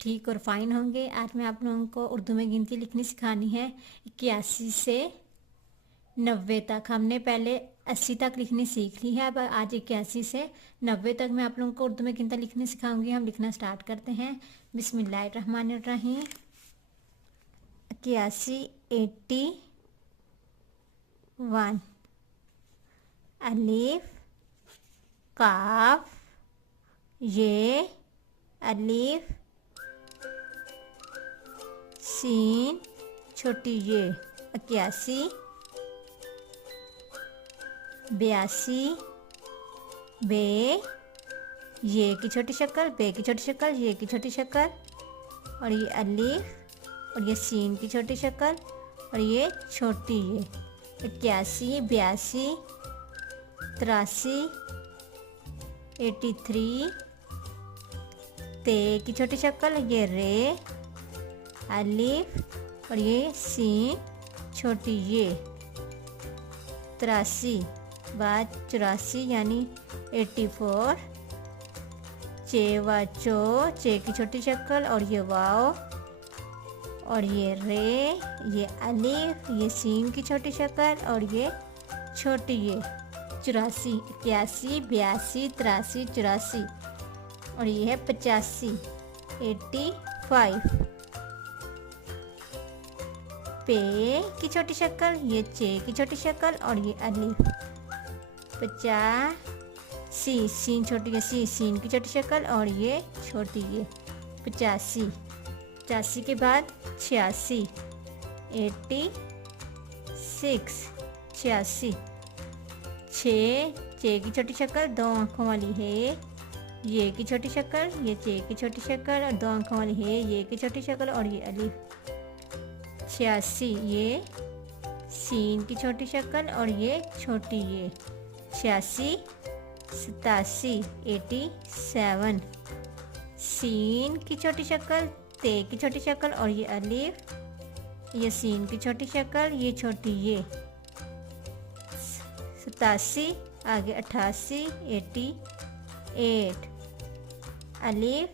ठीक और फाइन होंगे। आज मैं आप लोगों को उर्दू में गिनती लिखनी सिखानी है 81 से 90 तक। हमने पहले 80 तक लिखनी सीख ली है, अब आज 81 से 90 तक मैं आप लोगों को उर्दू में गिनती लिखनी सिखाऊंगी। हम लिखना स्टार्ट करते हैं। बिस्मिल्लाहिर्रहमानिर्रहीम। 81 81 अलीफ काफ ये अलीफ सीन छोटी ये 81 82 बे ये की छोटी शक्ल बे की छोटी शक्ल ये की छोटी शक्ल और ये अलीफ और ये सीन की छोटी शक्ल और ये छोटी ये 81 82 83 83 ते की छोटी शक्ल ये रे अलीफ और ये सीन छोटी ये 83 बाद 84 यानी 84 चे वा चो चे की छोटी शक्ल और ये वाओ और ये रे ये अलीफ ये सीन की छोटी शक्ल और ये छोटी ये 84 81 82 83 84 और ये है 85 85 पे की छोटी शक्ल ये चे की छोटी शक्ल और ये अलीफ 85 सीन छोटी है सी सीन की छोटी शक्ल और ये छोटी ये 85 85 के बाद 86 86 86 चे की छोटी शक्ल दो आंखों वाली है ये की छोटी शक्ल ये चे की छोटी शक्ल और दो आंखों वाली है ये की छोटी शक्ल और ये अलीफ 86 ये सीन की छोटी शक्ल और ये छोटी ये 86 87 87 सीन की छोटी शक्ल ते की छोटी शक्ल और ये अलीफ ये सीन की छोटी शक्ल ये छोटी ये 87 आगे 88 88 अलीफ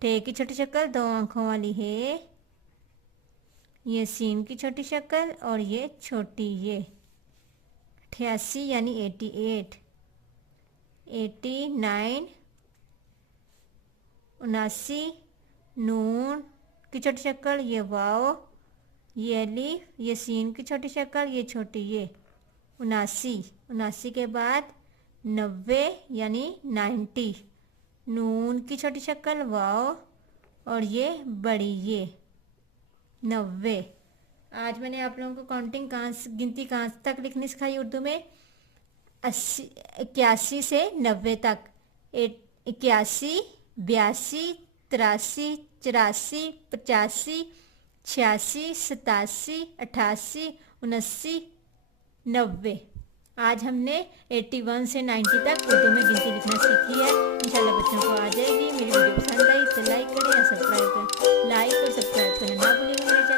टे की छोटी शक्ल दो आंखों वाली है ये सीन की छोटी शक्ल और ये छोटी ये 88 यानी 88 89 79 नून की छोटी शक्ल ये वाओ ये अलीफ ये सीन की छोटी शक्ल ये छोटी ये 79 के बाद 90 यानी 90 नून की छोटी शक्ल वाओ और ये बड़ी ये 90। आज मैंने आप लोगों को काउंटिंग गिनती कहाँ तक लिखनी सिखाई उर्दू में 81 से 90 तक 81 82 83 84 85 86 87 88 89 90। आज हमने 81 से 90 तक उर्दू में गिनती लिखना सीखी है। इंशाल्लाह बच्चों को आ जाएगी। मेरी वीडियो पसंद आई तो लाइक करें या सब्सक्राइब करें। लाइक और सब्सक्राइब करना ना भूलिएगा।